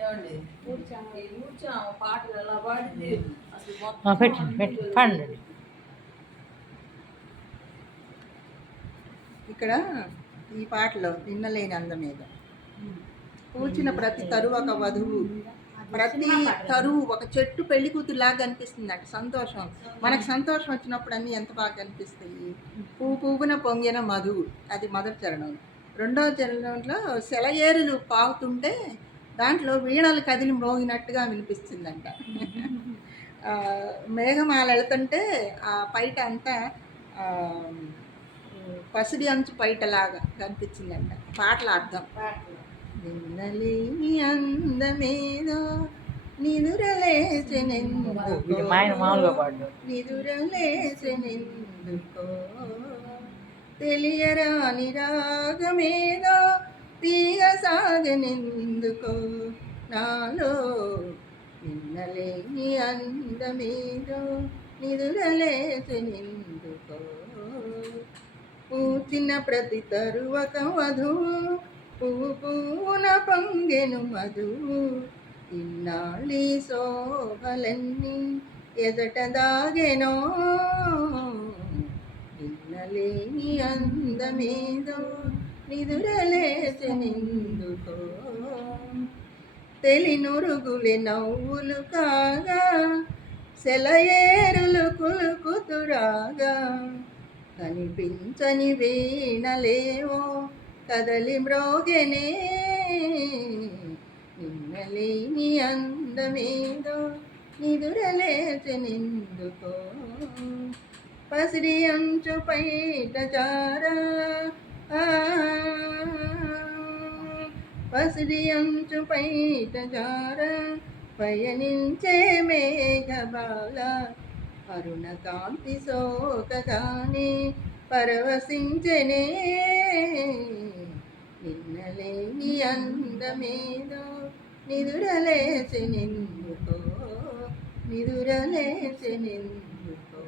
ఏమండి కూర్చాము పాటలు ఎలా పాడింది ఆ, పెట్టండి పెట్టండి పండండి. ఇక్కడ ఈ పాటలో నిన్నలేని అందమేదో పూచిన ప్రతి తరువు ఒక వధువు, ప్రతి తరువు ఒక చెట్టు పెళ్లి కూతురులాగా కనిపిస్తుంది అంట. సంతోషం, మనకు సంతోషం వచ్చినప్పుడు అన్నీ ఎంత బాగా కనిపిస్తాయి. పువ్వున పొంగిన మధువు, అది మొదటి చరణం. రెండవ చరణంలో సెలయేరులు పాగుతుంటే దాంట్లో వీణలు కదిలి మ్రోగినట్టుగా వినిపిస్తుందంట. మేఘమాల వెళ్తుంటే ఆ పైట అంతా పసిడి అంచు పైటలాగా కనిపించిందంట. పాటల అర్థం. నిన్నలేని అందమేదో నిదురలేచెనెందుకో తెలియరాని రాగమేదో తీగ సాగనెందుకో నాలో. నిన్నలేని అందమేదో నిదురలేచెనెందుకో పూచిన ప్రతి తరువక వధువు, పువ్వున పొంగెను మధువు. ఇన్నాళ్ళీ శోభలన్నీ ఎదట దాగెనో నిన్నలేని అందమేదో నిదురలేచెనెందుకో. తెలినురుగులే నవ్వులు కాగా సెలయేరులు కులుకుతురాగా కనిపించని వీణలేవో కదలి మ్రోగెనే. నిన్నలేని అందమేదో నిదురలేచెనెందుకో. పసిడి అంచు పైట జారా, పసిడి అంచు పైట జారా పయనించే మేఘబాల. అరుణ కాంతి సోకగానే పరవశించెనే. నిన్నలేని అందమేదో నిదురలేచెనెందుకో, నిదురలేచెనెందుకో.